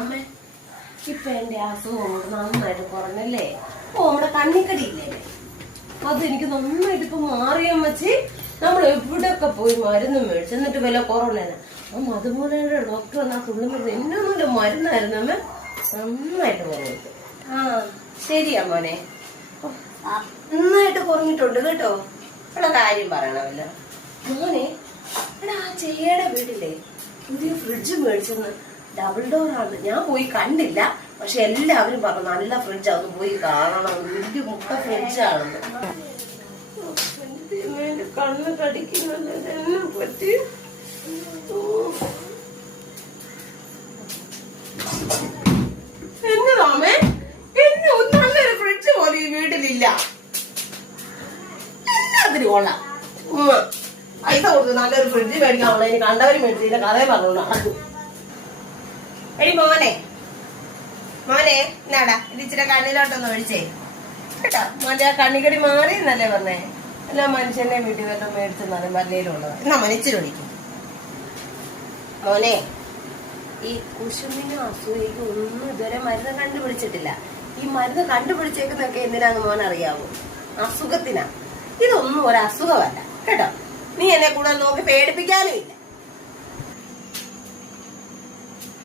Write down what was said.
അമ്മ ഇപ്പൊ എന്റെ അസുഖം നന്നായിട്ട് കുറഞ്ഞല്ലേ? നമ്മുടെ കണ്ണിക്കടിയില്ലേ, അതെനിക്ക് നന്നായിട്ട് ഇപ്പൊ മാറിയാൻ വെച്ച് നമ്മൾ എവിടെയൊക്കെ പോയി മരുന്ന് മേടിച്ചു. എന്നിട്ട് വില കുറവുള്ളേനെ അതുപോലെ ഡോക്ടർ വന്നാ തുള്ളി മരുന്ന് എന്നൊന്നുമില്ല മരുന്നായിരുന്നു അമ്മ. നന്നായിട്ട് കുറഞ്ഞിട്ട്. ആ ശരിയാ മോനെ, നന്നായിട്ട് കുറഞ്ഞിട്ടുണ്ട് കേട്ടോ. ഉള്ള കാര്യം പറയണമല്ലോ മോനെ. എടാ ആ ചേയുടെ വീട്ടിലെ പുതിയ ഫ്രിഡ്ജ് മേടിച്ചെന്ന്, ഡബിൾ ഡോർ ആണ്. ഞാൻ പോയി കണ്ടില്ല, പക്ഷെ എല്ലാവരും പറഞ്ഞു നല്ല ഫ്രിഡ്ജ്, അതൊന്ന് പോയി കാണണം, വലിയ മുട്ട ഫ്രിഡ്ജാണെന്ന്. കണ്ണ് കടിക്കുന്നത് എന്നെ പറ്റി. എന്നതാമേ എന്നെ നല്ലൊരു ഫ്രിഡ്ജ് പോലെ ഈ വീട്ടിലില്ല. എല്ലാത്തിനും കൊള്ളാം. പൈസ കൊടുത്ത് നല്ലൊരു ഫ്രിഡ്ജ് മേടിക്കാനുള്ള ഇനി കണ്ടവര് മേടിച്ചില്ല കഥയെ പറഞ്ഞു നടക്കും. എടി മോനെ മോനെ എന്നാടാ ഇത് ഇച്ചിരി കണ്ണിലോട്ടൊന്ന് ഒഴിച്ചേ കേട്ടോ. മോന്റെ ആ കണ്ണിക്കടി മാറി എന്നല്ലേ പറഞ്ഞേ? എല്ലാ മനുഷ്യന്റെ വീട്ടിൽ വല്ലതും മേടിച്ചെന്നാലും വല്ലേലും ഉള്ളത്. എന്നാ മനിച്ചിരി ഒഴിക്കും മോനെ. ഈ കുശുമിനും അസൂയക്കും ഒന്നും ഇതുവരെ മരുന്ന് കണ്ടുപിടിച്ചിട്ടില്ല. ഈ മരുന്ന് കണ്ടുപിടിച്ചേക്കുന്നൊക്കെ എന്തിനാന്ന് മോൻ അറിയാവോ? അസുഖത്തിനാ. ഇതൊന്നും ഒരു അസുഖമല്ല കേട്ടോ. നീ എന്നെ കൂടുതൽ നോക്കി പേടിപ്പിക്കാനും ഇല്ല.